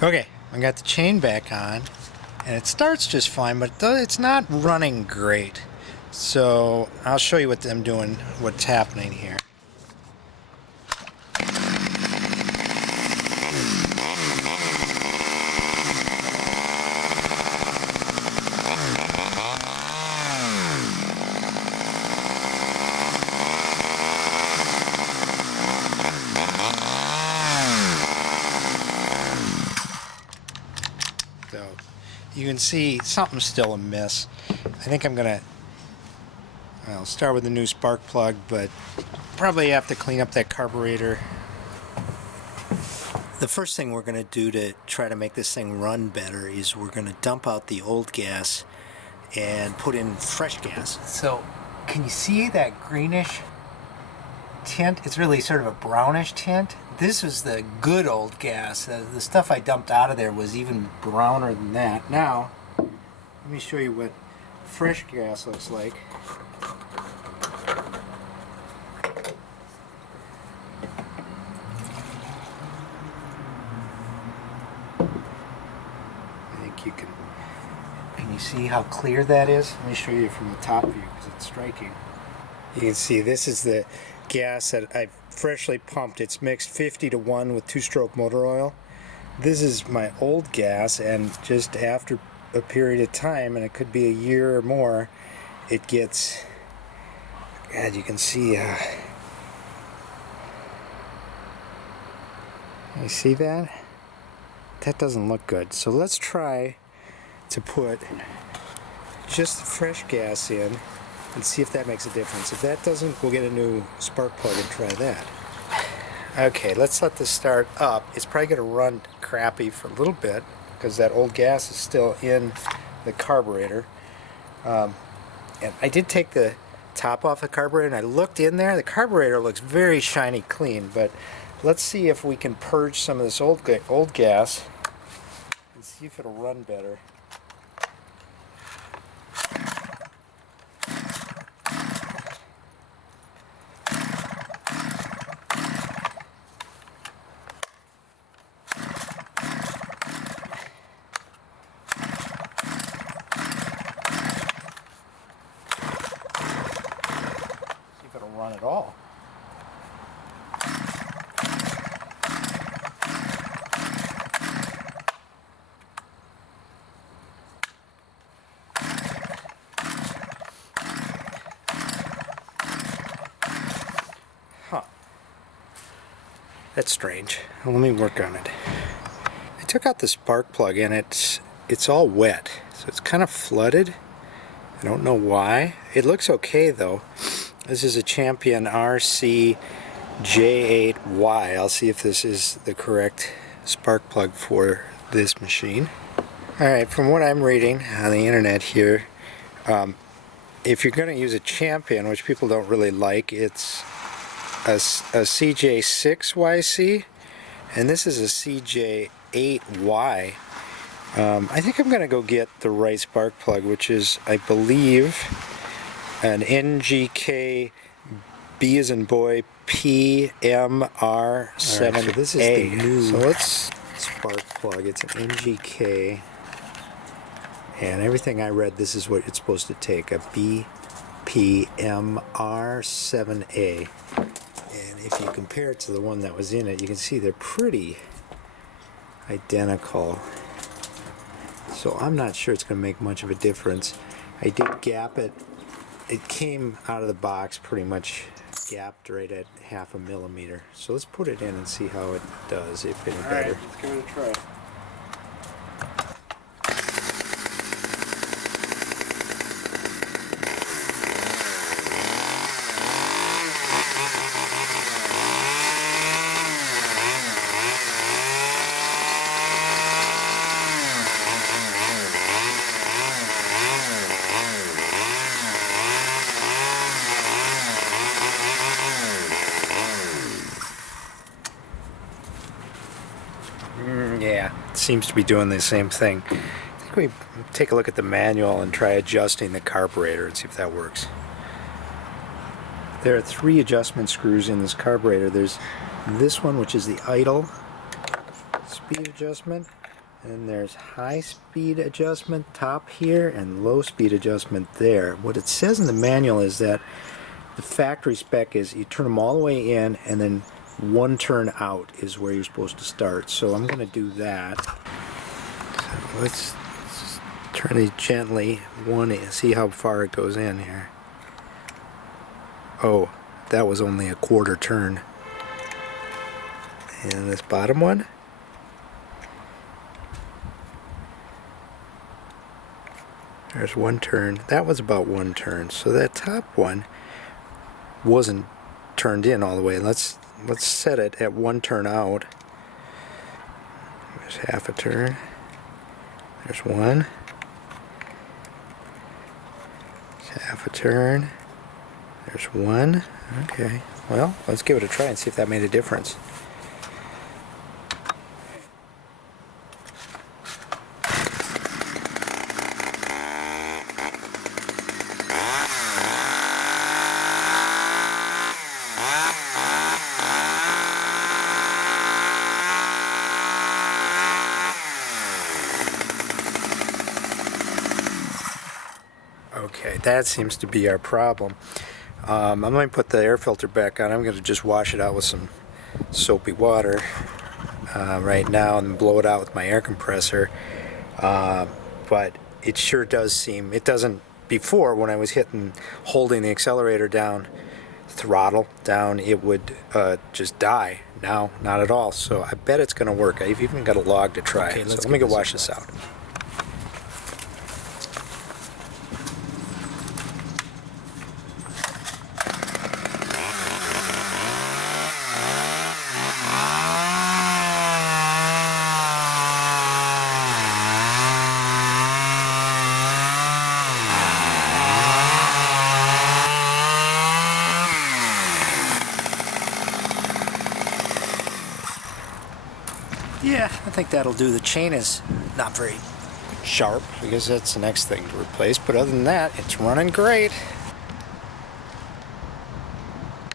Okay, I got the chain back on, and it starts just fine, but it's not running great. So I'll show you what I'm doing, what's happening here. So you can see something's still amiss. I think I'm gonna, I'll start with the new spark plug, but probably have to clean up that carburetor. The first thing we're gonna do to try to make this thing run better is we're gonna dump out the old gas and put in fresh gas. So can you see that greenish tint? It's really sort of a brownish tint. This is the good old gas. The stuff I dumped out of there was even browner than that. Now, let me show you what fresh gas looks like. I think you can you see how clear that is? Let me show you from the top view because it's striking. You can see this is the gas that I've freshly pumped. It's mixed 50-to-1 with 2-stroke motor oil. This is my old gas, and just after a period of time, and it could be a year or more, it gets, God, you can see, you see that? That doesn't look good. So let's try to put just the fresh gas in and see if that makes a difference. If that doesn't, we'll get a new spark plug and try that. Okay, let's let this start up. It's probably going to run crappy for a little bit because that old gas is still in the carburetor. And I did take the top off the carburetor and I looked in there. The carburetor looks very shiny clean, but let's see if we can purge some of this old gas and see if it'll run better. Run at all. Huh. That's strange. Well, let me work on it. I took out the spark plug and it's all wet, so it's kind of flooded. I don't know why. It looks okay though. This is a Champion RC J8Y. I'll see if this is the correct spark plug for this machine. Alright, from what I'm reading on the internet here, if you're going to use a Champion, which people don't really like, it's a CJ6YC, and this is a CJ8Y. I think I'm going to go get the right spark plug, which is, I believe, an NGK B as in boy PMR7A. Right, so this is the new spark plug. It's an NGK, and everything I read, this is what it's supposed to take, a BPMR7A. And if you compare it to the one that was in it, you can see they're pretty identical. So I'm not sure it's going to make much of a difference. I did gap it. It came out of the box pretty much gapped right at 0.5 millimeter. So let's put it in and see how it does, if any better. Alright, let's give it a try. Yeah, it seems to be doing the same thing. I think we take a look at the manual and try adjusting the carburetor and see if that works. There are 3 adjustment screws in this carburetor. There's this one, which is the idle speed adjustment. And there's high speed adjustment top here and low speed adjustment there. What it says in the manual is that the factory spec is you turn them all the way in and then one turn out is where you're supposed to start. So I'm going to do that. So let's turn it gently, one in, see how far it goes in here. Oh, that was only a quarter turn. And this bottom one, there's one turn. That was about one turn. So that top one wasn't turned in all the way. Let's set it at one turn out. There's half a turn. There's one. There's half a turn. There's one. Okay. Well, let's give it a try and see if that made a difference. Okay, that seems to be our problem. I'm going to put the air filter back on. I'm going to just wash it out with some soapy water right now and blow it out with my air compressor. But it sure does seem, it doesn't, before when I was holding the accelerator down, throttle down, it would just die. Now, not at all. So I bet it's going to work. I've even got a log to try. Okay, so let me go wash this out. Yeah, I think that'll do. The chain is not very sharp because that's the next thing to replace, but other than that, it's running great.